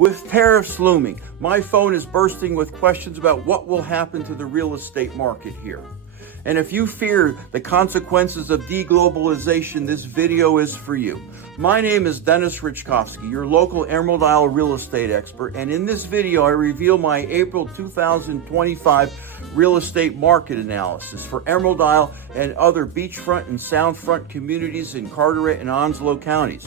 With tariffs looming, my phone is bursting with questions about what will happen to the real estate market here. And if you fear the consequences of deglobalization, this video is for you. My name is Denis Raczkowski, your local Emerald Isle real estate expert, and in this video I reveal my April 2025 real estate market analysis for Emerald Isle and other beachfront and soundfront communities in Carteret and Onslow counties.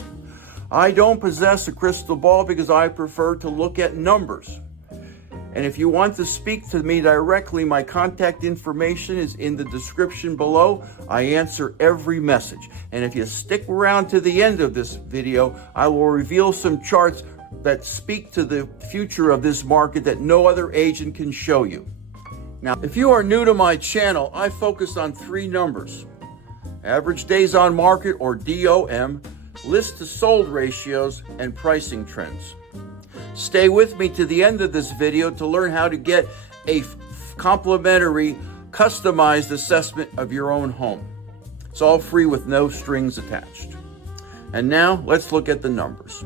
I don't possess a crystal ball because I prefer to look at numbers. And if you want to speak to me directly, my contact information is in the description below. I answer every message. And if you stick around to the end of this video, I will reveal some charts that speak to the future of this market that no other agent can show you. Now, if you are new to my channel, I focus on three numbers: average days on market, or DOM, list to sold ratios, and pricing trends. Stay with me to the end of this video to learn how to get a complimentary, customized assessment of your own home. It's all free with no strings attached. And now let's look at the numbers.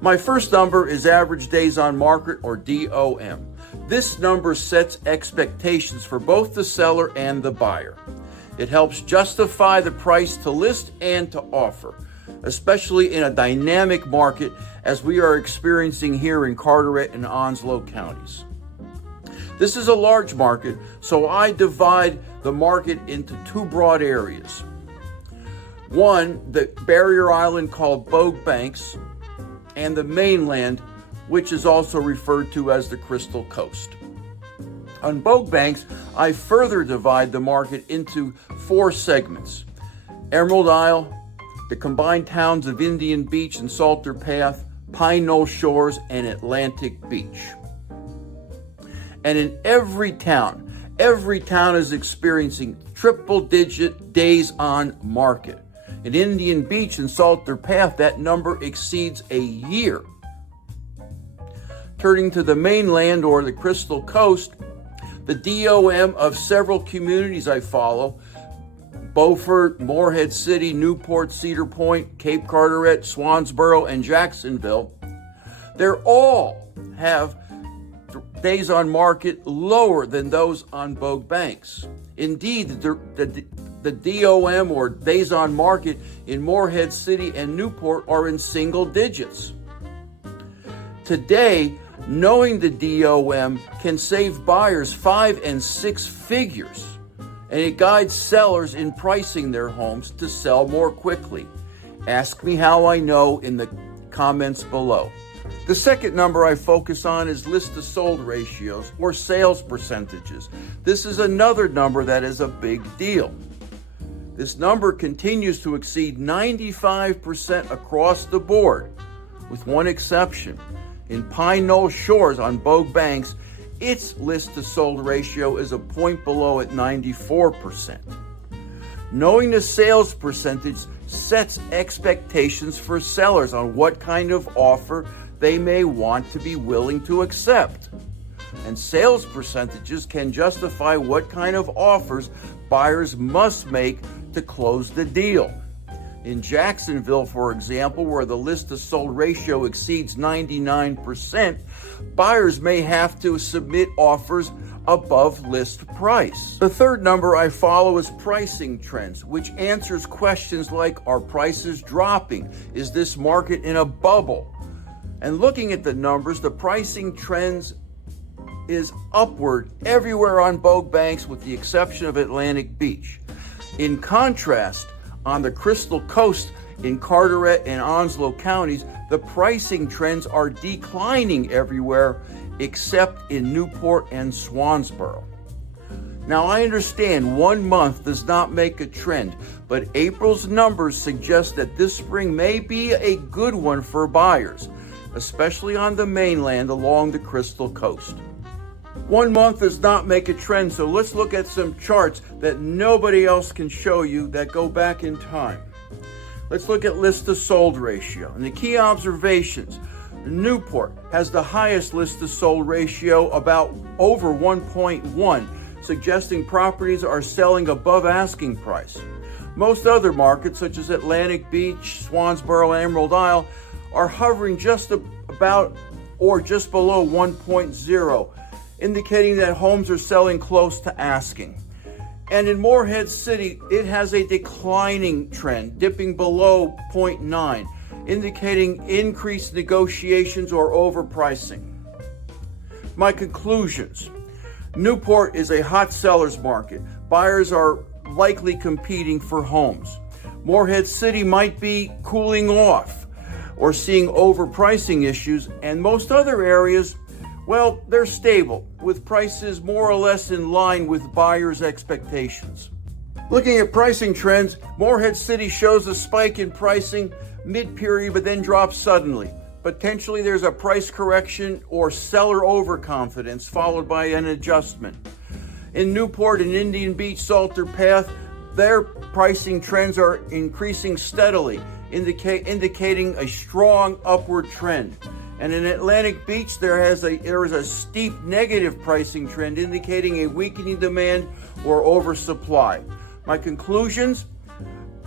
My first number is average days on market, or DOM. This number sets expectations for both the seller and the buyer. It helps justify the price to list and to offer, especially in a dynamic market as we are experiencing here in Carteret and Onslow counties. This is a large market, so I divide the market into two broad areas. One, the barrier island called Bogue Banks, and the mainland, which is also referred to as the Crystal Coast. On Bogue Banks, I further divide the market into four segments: Emerald Isle, the combined towns of Indian Beach and Salter Path, Pine Knoll Shores, and Atlantic Beach. And in every town is experiencing triple-digit days on market. In Indian Beach and Salter Path, that number exceeds a year. Turning to the mainland, or the Crystal Coast, the DOM of several communities I follow: Beaufort, Morehead City, Newport, Cedar Point, Cape Carteret, Swansboro, and Jacksonville, they all have days on market lower than those on Bogue Banks. Indeed, the DOM, or days on market, in Morehead City and Newport are in single digits. Today, knowing the DOM can save buyers 5 and 6 figures, and it guides sellers in pricing their homes to sell more quickly. Ask me how I know in the comments below. The second number I focus on is list to sold ratios, or sales percentages. This is another number that is a big deal. This number continues to exceed 95% across the board, with one exception. In Pine Knoll Shores on Bogue Banks, its list to sold ratio is a point below at 94%. Knowing the sales percentage sets expectations for sellers on what kind of offer they may want to be willing to accept. And sales percentages can justify what kind of offers buyers must make to close the deal. In Jacksonville, for example, where the list to sold ratio exceeds 99%, buyers may have to submit offers above list price. The third number I follow is pricing trends, which answers questions like, are prices dropping? Is this market in a bubble? And looking at the numbers, the pricing trends is upward everywhere on Bogue Banks with the exception of Atlantic Beach. In contrast, on the Crystal Coast in Carteret and Onslow counties, the pricing trends are declining everywhere except in Newport and Swansboro. Now, I understand 1 month does not make a trend, but April's numbers suggest that this spring may be a good one for buyers, especially on the mainland along the Crystal Coast. 1 month does not make a trend, so let's look at some charts that nobody else can show you that go back in time. Let's look at list to sold ratio. And the key observations: Newport has the highest list to sold ratio, about over 1.1, suggesting properties are selling above asking price. Most other markets, such as Atlantic Beach, Swansboro, and Emerald Isle, are hovering just about or just below 1.0, indicating that homes are selling close to asking. And in Morehead City, it has a declining trend, dipping below 0.9, indicating increased negotiations or overpricing. My conclusions. Newport is a hot seller's market. Buyers are likely competing for homes. Morehead City might be cooling off or seeing overpricing issues, and most other areas, well, they're stable, with prices more or less in line with buyers' expectations. Looking at pricing trends, Morehead City shows a spike in pricing mid-period but then drops suddenly. Potentially there's a price correction or seller overconfidence followed by an adjustment. In Newport and Indian Beach Salter Path, their pricing trends are increasing steadily, indicating a strong upward trend. And in Atlantic Beach, there is a steep negative pricing trend, indicating a weakening demand or oversupply. My conclusions: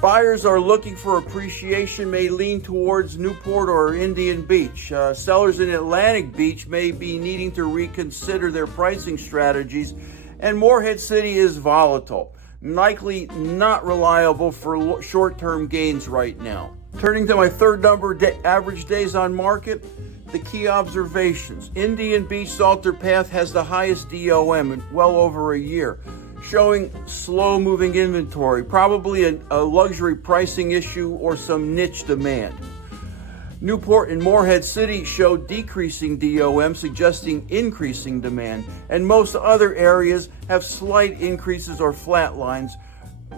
buyers are looking for appreciation, may lean towards Newport or Indian Beach. Sellers in Atlantic Beach may be needing to reconsider their pricing strategies, and Morehead City is volatile, likely not reliable for short-term gains right now. Turning to my third number, average days on market, the key observations. Indian Beach Salter Path has the highest DOM in well over a year, showing slow-moving inventory, probably a luxury pricing issue or some niche demand. Newport and Morehead City show decreasing DOM, suggesting increasing demand, and most other areas have slight increases or flat lines,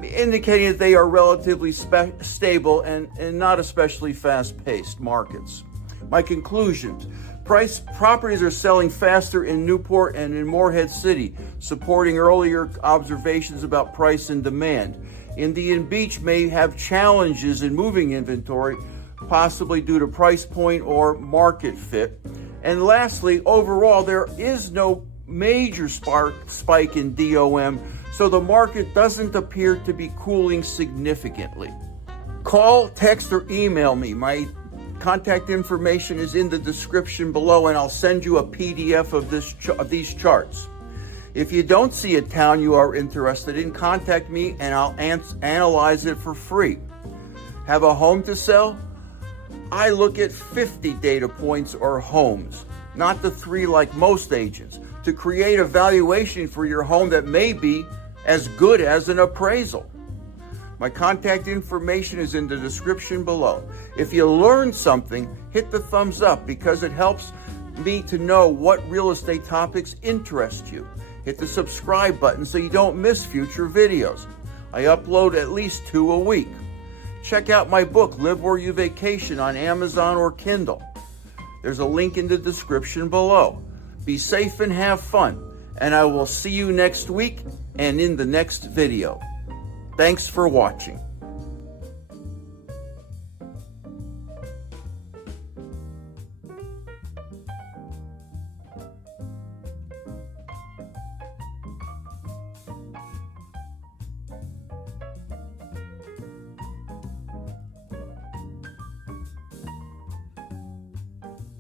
indicating that they are relatively stable and not especially fast-paced markets. My conclusions: properties are selling faster in Newport and in Morehead City, supporting earlier observations about price and demand. Indian Beach may have challenges in moving inventory, possibly due to price point or market fit. And lastly, overall, there is no major spike in DOM, so the market doesn't appear to be cooling significantly. Call, text, or email me. My contact information is in the description below, and I'll send you a PDF of these charts. If you don't see a town you are interested in, contact me and I'll analyze it for free. Have a home to sell? I look at 50 data points or homes, not the 3 like most agents, to create a valuation for your home that may be as good as an appraisal. My contact information is in the description below. If you learned something, hit the thumbs up because it helps me to know what real estate topics interest you. Hit the subscribe button so you don't miss future videos. I upload at least 2 a week. Check out my book, Live Where You Vacation, on Amazon or Kindle. There's a link in the description below. Be safe and have fun, and I will see you next week and in the next video. Thanks for watching.